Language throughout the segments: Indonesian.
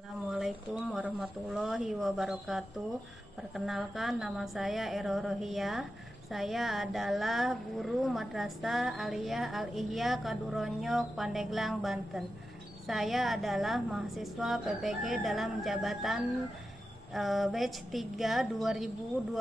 Assalamualaikum warahmatullahi wabarakatuh. Perkenalkan, nama saya Ero Rohiyah. Saya adalah guru Madrasah Aliyah Al-Ihya Kaduronyo, Pandeglang, Banten. Saya adalah mahasiswa PPG dalam jabatan batch 3 2025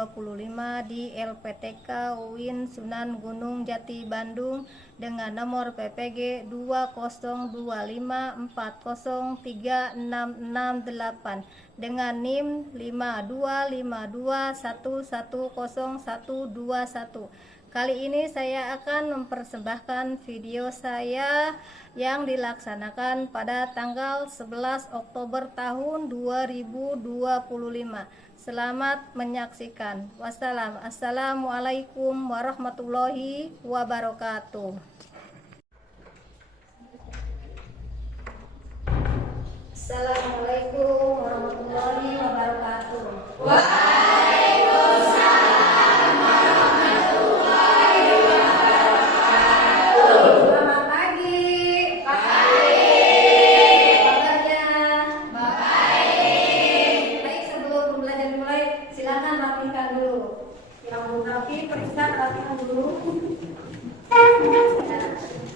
di LPTK UIN Sunan Gunung Jati, Bandung dengan nomor PPG 2054036668 dengan NIM 5252110121. Kali ini saya akan mempersembahkan video saya yang dilaksanakan pada tanggal 11 Oktober tahun 2025. Selamat menyaksikan. Wassalam. Assalamualaikum warahmatullahi wabarakatuh. Assalamualaikum warahmatullahi wabarakatuh.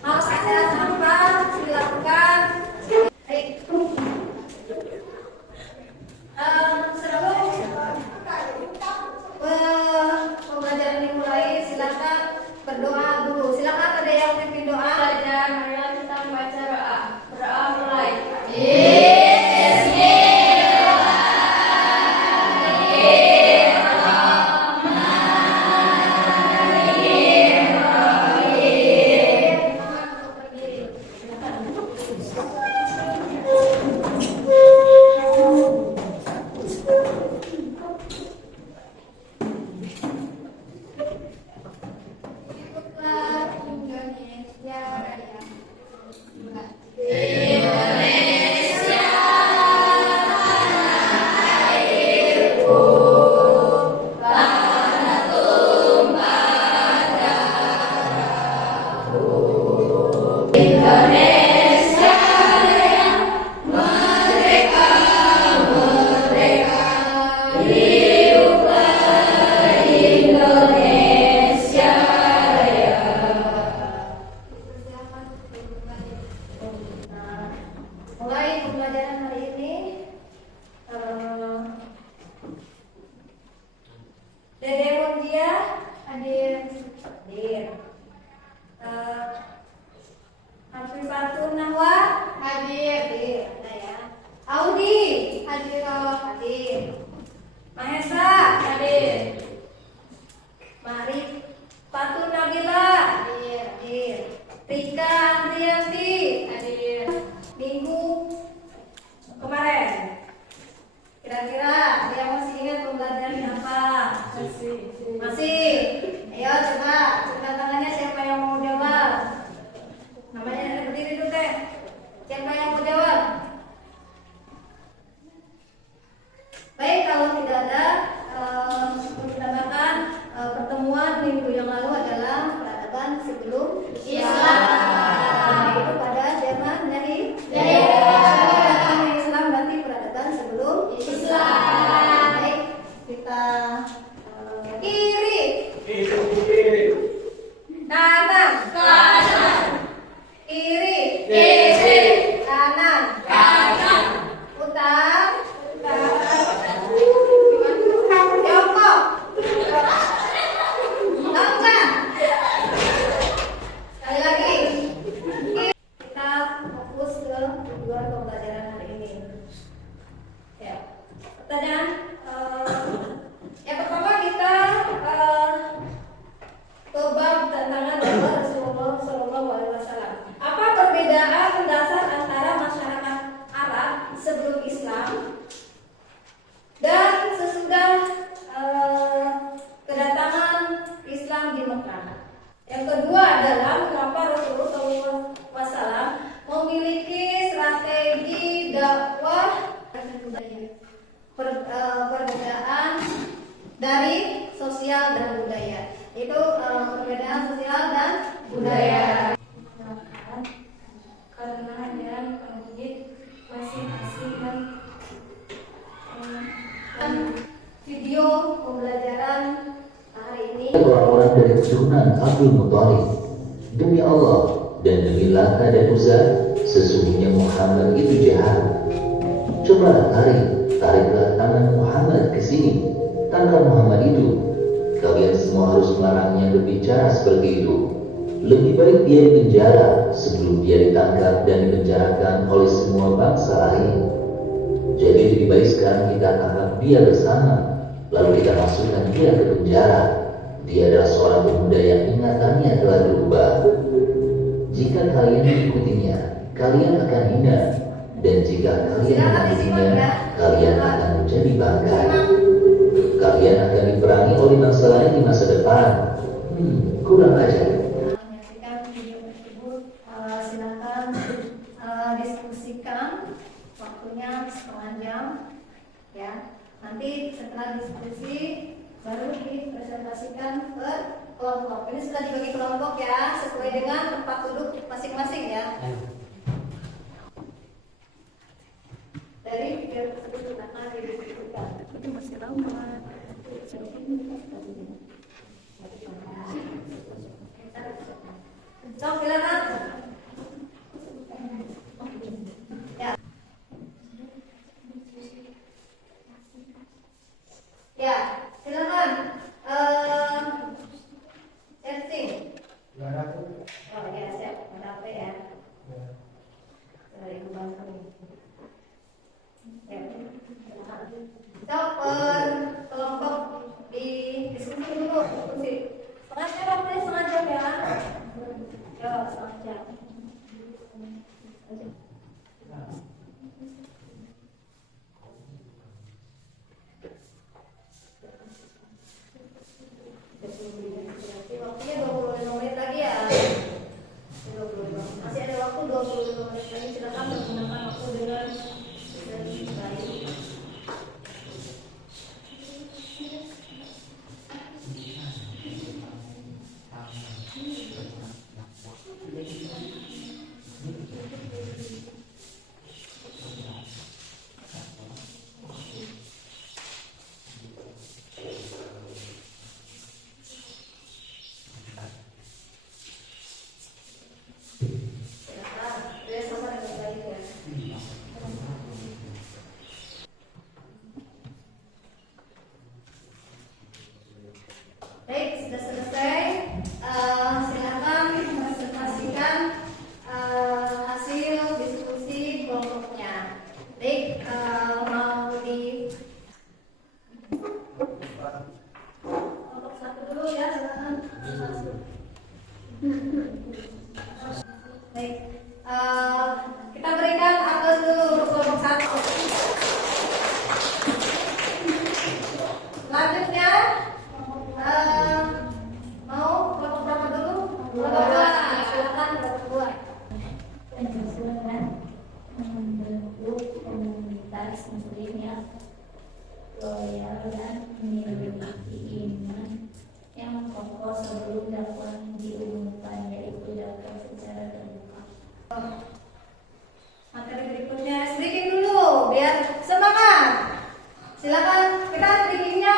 Harus ada sampah, silakan. Pembelajaran dimulai, silakan berdoa dulu. Silakan, ada yang pimpin doa. Marilah kita membaca doa. Berdoa mulai. Mulai pembelajaran hari ini. Dede Munjia hadir. Hafifatun Nahwa hadir. Ada ya. Audi hadir. Mahesa hadir. Mari Fatun Nabila hadir. Rika Andrianti hadir. Minggu kemarin, kira-kira dia masih ingat pembelajaran apa? Masih. Ayo coba angkat tangannya, siapa yang mau jawab? Namanya ada berdiri dulu teh. Siapa yang mau jawab? Baik, kalau tidak ada, menambahkan pertemuan minggu yang lalu adalah peradaban sebelum Islam. Nah, itu pada zaman dari Islam, berarti peradaban sebelum Islam. Baik, kita kiri, kanan, kiri, kanan, putar, jongkok, longgar. Sekali lagi, kita fokus ke tujuan pembelajaran hari ini. Ya, pertanyaan yang pertama kita ke bab tantangan dakwah Rasulullah SAW. Apa perbedaan mendasar antara masyarakat Arab sebelum Islam dan sesudah kedatangan Islam di Mekah? Yang kedua adalah mengapa Rasulullah SAW memiliki strategi dakwah perbedaan dari sosial dan budaya. Itu perbedaan sosial dan budaya. Karena dia masing-masing dan Abdul Muthalib. Demi Allah dan demi Lata dan Uzza, sesungguhnya Muhammad itu jahat. Cobalah tariklah tangan Muhammad ke sini. Tangkap Muhammad itu. Kalian semua harus melarangnya berbicara seperti itu. Lebih baik dia dipenjara sebelum dia ditangkap dan dipenjarakan oleh semua bangsa lain. Jadi lebih baik sekarang kita tangkap dia bersama, lalu kita masukkan dia ke penjara. Dia adalah seorang pemuda yang ingatannya telah berubah. Jika kalian mengikutinya, kalian akan hina. Dan jika kalian mengikutinya, kalian akan menjadi bangkai. Kalian akan diperangi oleh bangsa lain di masa depan. Kurang ajar. Menyaksikan video tersebut, silakan diskusikan, waktunya setengah jam, ya. Nanti setelah diskusi baru dipresentasikan ke kelompok. Ini sudah dibagi kelompok ya, sesuai dengan tempat duduk masing-masing ya. Dari video tersebut akan didiskusikan. Itu masih lama. So, silakan. Ya. Ya, silakan. Setting. Oh ya, siap. Berapa ya? Dari kebantu. Ya. So, kelompok di diskusi dulu. Diskusi. Setengah jam ya. Ya, setengah jam. Waktunya 25 menit lagi ya. 25. Masih ada waktu 25 menit lagi. Silakan menggunakan waktu dengan baik. Baik, sudah selesai. Silakan presentasikan hasil diskusi kelompoknya. Baik, mau di kelompok satu dulu ya, silakan. Baik, kita berikan aplaus dulu untuk kelompok satu. Selanjutnya. Mau kelompok berapa dulu? Kelompok 2. Silakan kelompok 2. Penyusunan membentuk komunitas muslim yang loyal dan memiliki iman yang kokoh sebelum dakwah diumumkan, yaitu dakwah secara terbuka. Materi berikutnya sedikit dulu biar semangat. Silakan kita sedikitnya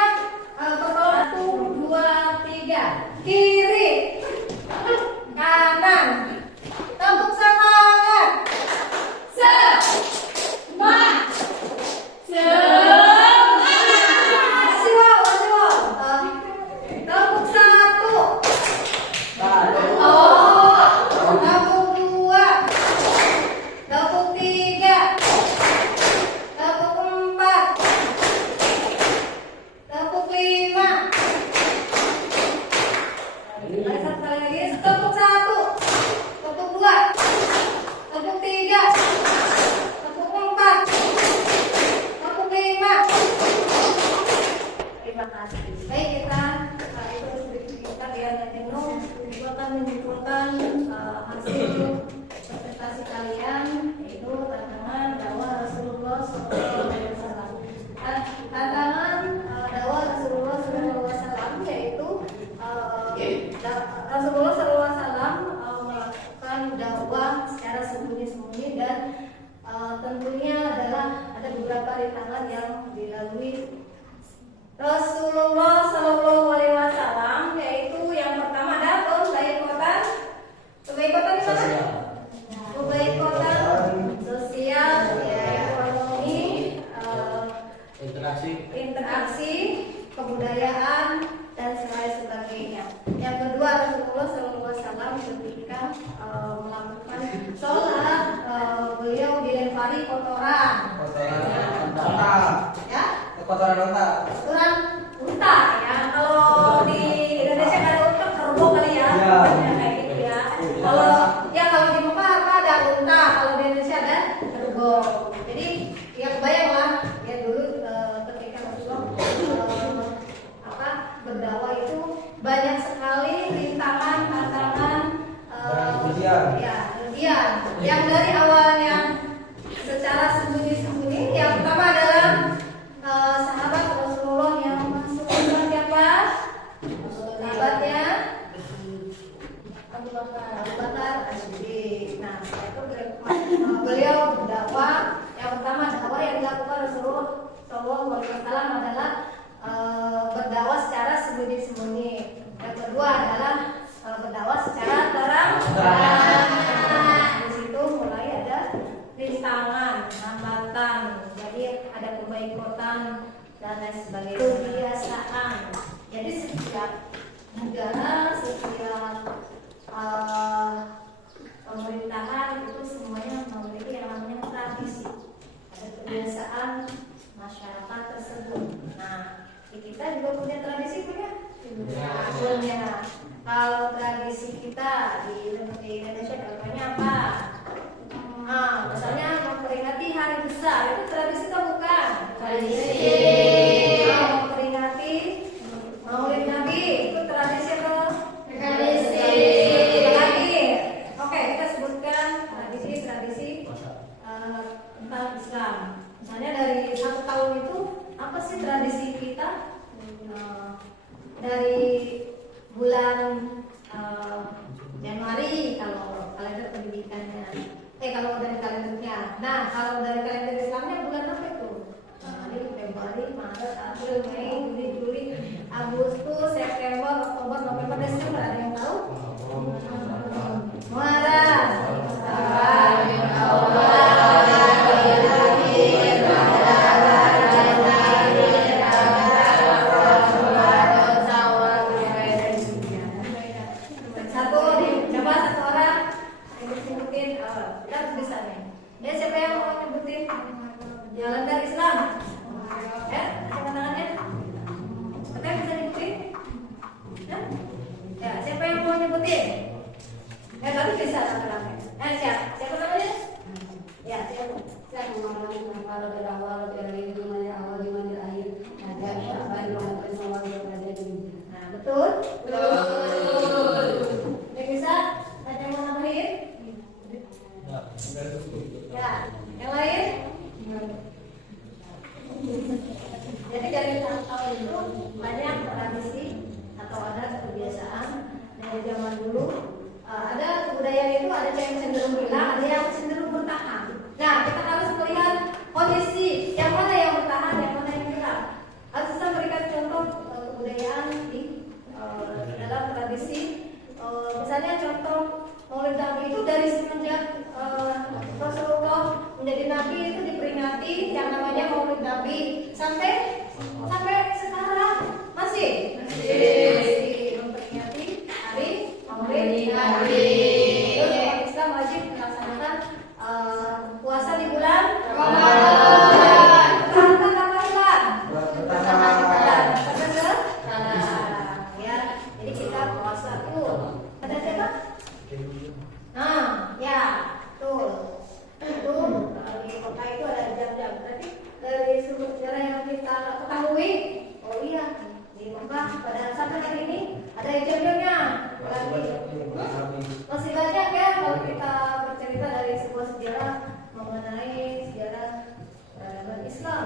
pertolongan 1, 2, 3. Kiri, kanan, tepuk semangat. Semangat. Masih wow. Tepuk 1. Tepuk 2. Tepuk 3. Tepuk 4. Tepuk 5. Satu kali lagi, tepuk 1. Tepuk 2. Tepuk 3. Tepuk 4. Tepuk 5. Terima kasih. Baik, kita itu sedikit kita biar nanti itu akan menyimpulkan hasil presentasi kalian, yaitu tantangan dakwah Rasulullah SAW. Tantangan dakwah Rasulullah SAW yaitu Rasulullah SAW melakukan dakwah secara sembunyi-sembunyi dan tentunya adalah ada beberapa rintangan yang dilalui Rasulullah SAW, yaitu yang pertama ada Kebaikan di mana? Kebaikan sosial, ya, ekonomi, interaksi, kebudayaan dan lain sebagainya. Yang kedua, Rasulullah SAW ketika melakukan sholat, beliau dilempari kotoran. Ya? Kotoran unta. Kotoran unta ya. Kalau di Indonesia ada unta kerbau kali ya. Ya. Kayak gitu ya. Kalau di Mekah apa ada unta, kalau di Indonesia ada kerbau. Jadi ya kebayanglah ya dulu ketika Rasulullah berdakwah itu banyak sekali rintangan, tantangan, ujian. Yang dari awalnya secara sembunyi-sembunyi, yang pertama adalah sahabat Rasulullah yang masuk Islam siapa? Sahabatnya Abu Bakar As-Siddiq. Nah, itu beliau berdakwah. Yang pertama dakwah yang dilakukan Rasulullah SAW adalah berdakwah secara sembunyi-sembunyi. Yang kedua adalah berdakwah secara terang-terangan. Di situ mulai ada rintangan, hambatan, jadi ada keboikotan dan lain sebagainya. Kebiasaan. Jadi setiap negara, setiap pemerintahan itu semuanya memiliki yang namanya tradisi. Ada kebiasaan masyarakat tersebut. Nah, kita juga punya tradisi punya. Kalau tradisi kita di Indonesia contohnya apa? Nah, misalnya memperingati hari besar itu tradisi atau bukan? Tradisi. Memperingati Maulid Nabi itu tradisi atau? Tradisi. Oke, kita sebutkan tradisi tentang Islam. Misalnya dari 1 tahun itu apa sih tradisi kita? Dari bulan Januari kalau kalender pendidikannya, kalau dari kalendernya. Nah, kalau dari kalender Islamnya bulan apa itu? Januari, Februari, Maret, April, Mei, Juni, Juli, Agustus, September, Oktober, November, Desember. Ada yang tahu? Muharram. Kalender Islam. Ya, siapa tangannya? Katanya bisa nyebutin? Ya, siapa yang mau nyebutin? Tapi bisa tangannya. Siapa namanya? Ya, siapa? Kalau dari awal dari dimana awal dimana akhir ada Syaban Ramadan Syawal ada di. Nah, betul? Betul. Yang bisa? Ada yang mau nambahin? Ya, yang lain? Jadi dari tahun itu banyak tradisi atau ada kebiasaan dari zaman dulu. Ada kebudayaan itu ada yang cenderung hilang, ada yang cenderung bertahan. Nah, kita harus melihat kondisi yang mana yang bertahan, yang mana yang hilang. Harus kita berikan contoh kebudayaan di dalam tradisi. Misalnya contoh Maulid Nabi itu dari semenjak Rasulullah menjadi Nabi itu diperingati yang namanya Maulid Nabi sampai sekarang masih memperingati hari Maulid Nabi. Terus umat Islam wajib melaksanakan puasa di bulan Ramadan. Bertahan apa hilang? Bertahan. Ya, jadi kita puasa tuh. Ada siapa? Nah, ya, tuh. Itu di kota itu ada jam-jam. Berarti dari sumber sejarah yang kita ketahui, oh iya, di Mekah pada sampai hari ini ada jam-jamnya. Masih banyak ya kalau kita bercerita dari sebuah sejarah mengenai sejarah peradaban Islam.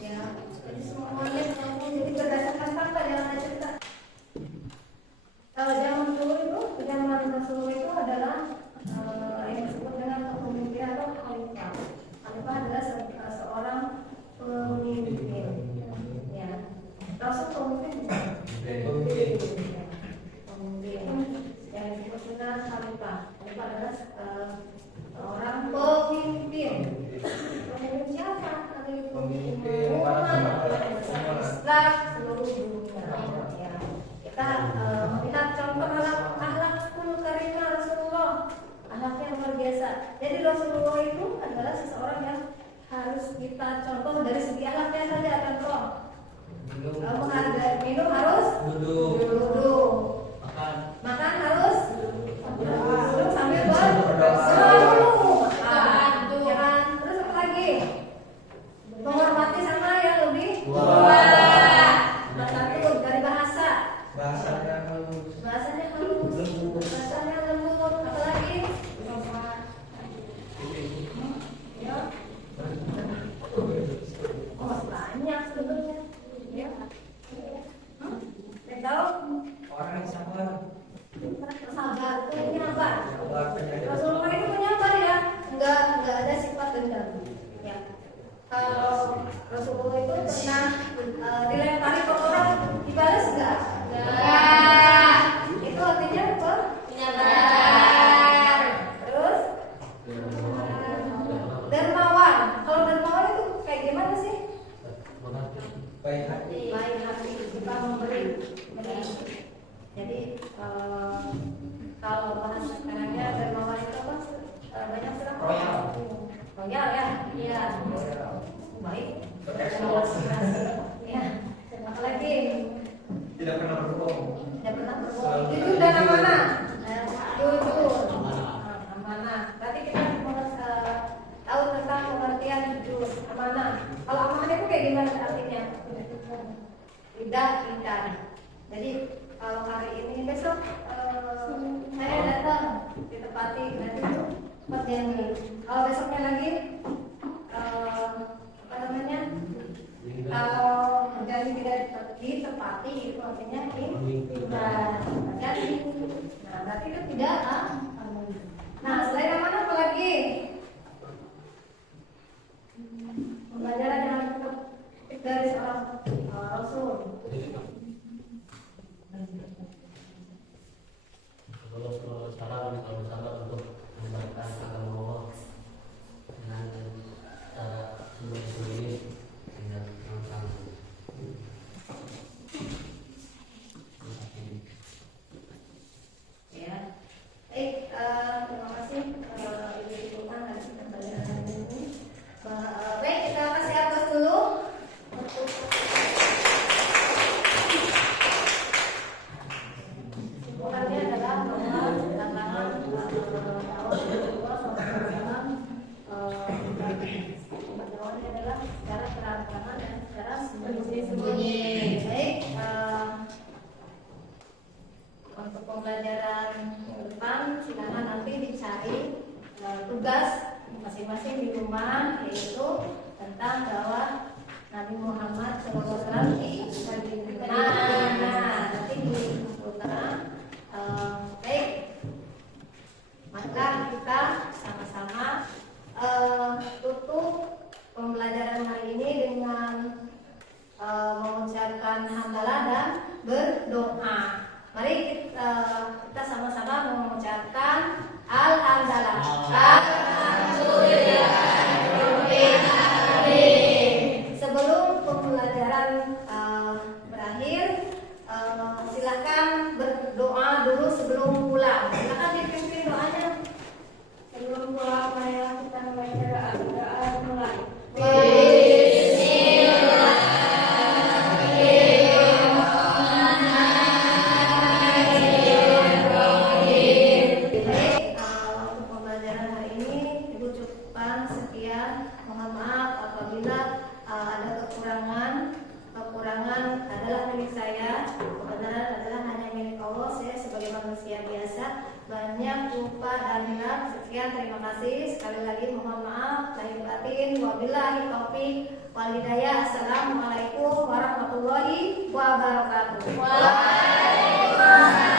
Ya, jadi semuanya jadi berdasarkan fakta jangan ada cerita. Kalau zaman dulu itu, zaman Rasulullah itu adalah yang disebut dengan kepemimpinan atau khalifah. Khalifah adalah seorang pemimpin. Ya, Rasul pemimpin. Pemimpin yang disebut dengan khalifah. itu adalah orang pemimpin. Pemimpin siapa? Pemimpin umat Islam seluruh dunia. Ya. Kita melihat contoh akhlakul karimah Rasulullah, akhlaknya luar biasa. Jadi Rasulullah itu adalah seseorang yang harus kita contoh dari segi akhlaknya saja. Contoh, menghargai, minum harus duduk, makan harus duduk sambil berdoa dulu. Terus apa lagi? Menghormati sama yang lebih tua. Satu dari bahasanya halus. Bahasanya lembut. Apa lagi? Ya. Oh, banyak sebenarnya. Ya. Tahu? Orang yang sabar. Sabar. Penyabar. Rasulullah itu penyabar ya. Enggak ada sifat dendam. Ya. Kalau Rasulullah itu pernah dilempari kotoran dibalas enggak? Enggak. Itu artinya apa? Penyabar. Terus dermawan. Kalau dermawan itu kayak gimana sih? Baik hati. Baik hati, kita memberi. Jadi kalau bahasa sekarangnya dermawan itu apa? Banyak sekali. Royal ya? Iya. Baik. Ya. Apa lagi? Tidak pernah berbohong. Tidak pernah berbohong. Jujur dan amanah. Jujur. Amanah. Berarti kita tahu tentang pengertian jujur, amanah. Kalau amanah itu kayak gimana artinya? Tidak ingkar. Jadi kalau hari ini besok saya datang ditepati nanti seperti ini. Kalau besoknya lagi apa namanya? Kalau janji tidak ditepati itu artinya ingkar. Jadi, nah berarti itu tidak amanah. Nah selain amanah apa lagi? Pembelajaran yang harus dari seorang Rasul. Kalau sabar untuk menyebarkan agama Allah dengan cara sembunyi-sembunyi dengan terang. Ya, baik, terima kasih Ibu atas pembelajaran ini. Baik, kita kasih atas dulu. Simpulannya adalah bahwa tantangan dakwah dakwahnya adalah secara terang-terangan dan secara sembunyi-sembunyi. Baik, untuk pembelajaran depan silakan nanti dicari tugas masing-masing di rumah, yaitu tentang dakwah Nabi Muhammad SAW di nanti di utara. Baik, maka kita sama-sama tutup pembelajaran hari ini dengan mengucapkan hamdalah dan berdoa. Mari kita sama-sama mengucapkan alhamdulillah. Sebelum pembelajaran berakhir, silakan berdoa dulu sebelum pulang. Silakan dipimpin doanya sebelum pulang. Mari kita mulai. Kekurangan adalah milik saya, kebenaran adalah hanya milik Allah. Saya sebagai manusia biasa banyak lupa dan hilang. Sekian, terima kasih. Sekali lagi mohon maaf lahir batin. Wabillahi taufiq wal hidayah. Assalamualaikum warahmatullahi wabarakatuh. Waalaikumsalam.